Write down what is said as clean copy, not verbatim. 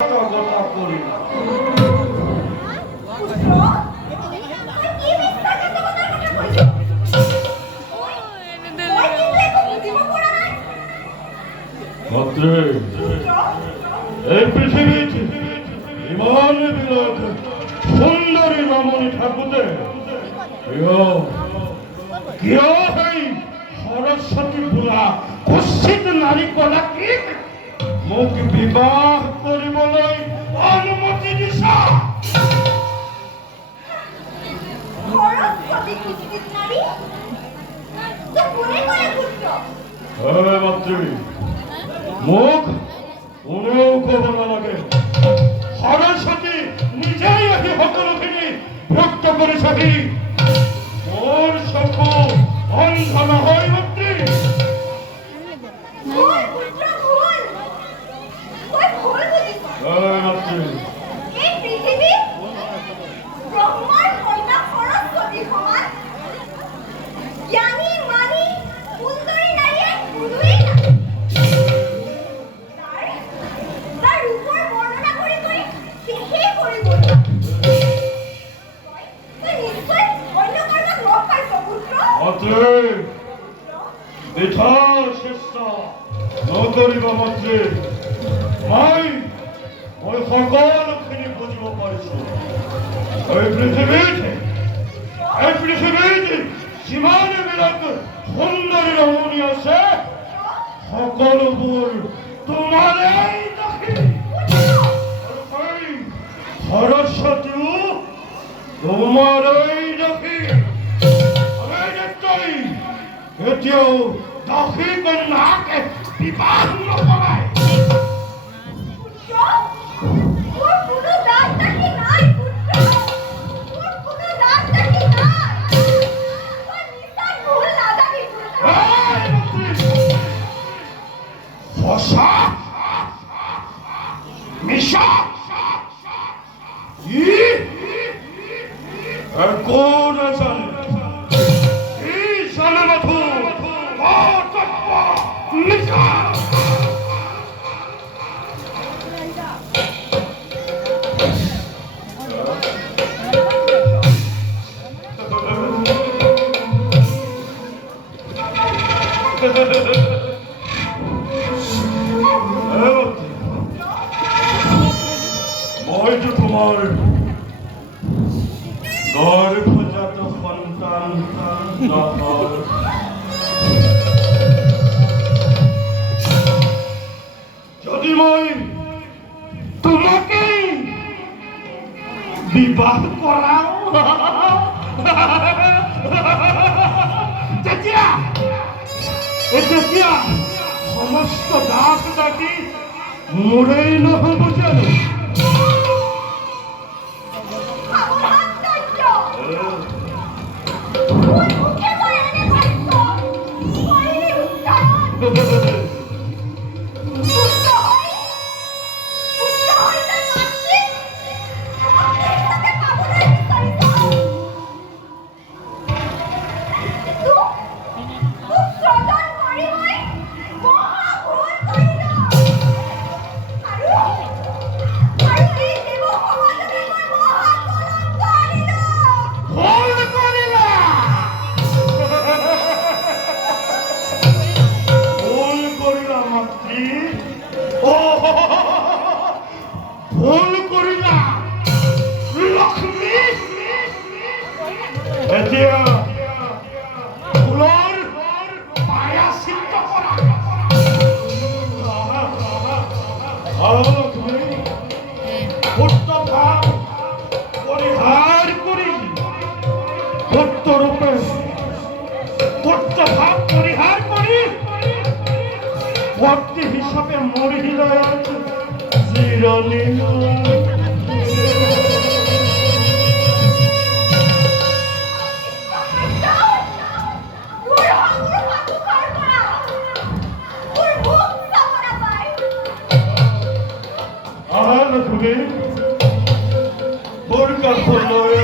কথা কৰি না। এই পৃথিবীতে ইমান বিলোক সুন্দৰী ৰমণী ঠাকুৰে কিয় হই সৰস্বতী বুঢ়া কুৎসিত নাৰী কলাকে মোক বিবাহ কৰিবলৈ অনুমতি দিছা। মোক কোনেও ক'ব নালাগে। সৰস্বতী নিজেই আহি সকলোখিনি ব্যক্ত কৰিছেহি। মোৰ চকু অন্ধ নহয় মন্ত্ৰী। নকৰিবা মন্ত্ৰী। মই সকলোখিনি বুজিব পাৰিছো। এই পৃথিৱীত যিমানবিলাক সুন্দৰী ৰমণী আছে সকলোবোৰ তোমাৰেই দোষী। সৰস্বতীও তোমাৰেই দোষী। এতিয়াও দোষী কন্যাকে বিবাহ নকৰাই। সঁচা মিছা একো নাজানে। ই জানে মাথো মিছা। মইতো তোমাৰ গৰ্ভজাত সন্তান নহয়। যদি মই তোমাকেই বিবাহ কৰাও তেতিয়া সমস্ত দাস দাসী মোৰেই নহ'ব জানো? ভুল কৰিলা লক্ষ্মী। এতিয়া ফুলৰ প্ৰায়শ্চিত্ত কৰা। পুত্ৰভাৱ পৰিহাৰ কৰি পুত্ৰৰূপে পুত্ৰভাৱ পৰিহাৰ কৰি ভক্তি হিচাপে মোৰ হৃদয়ত জিৰণি লক্ষ্মী মোৰ কাষলৈ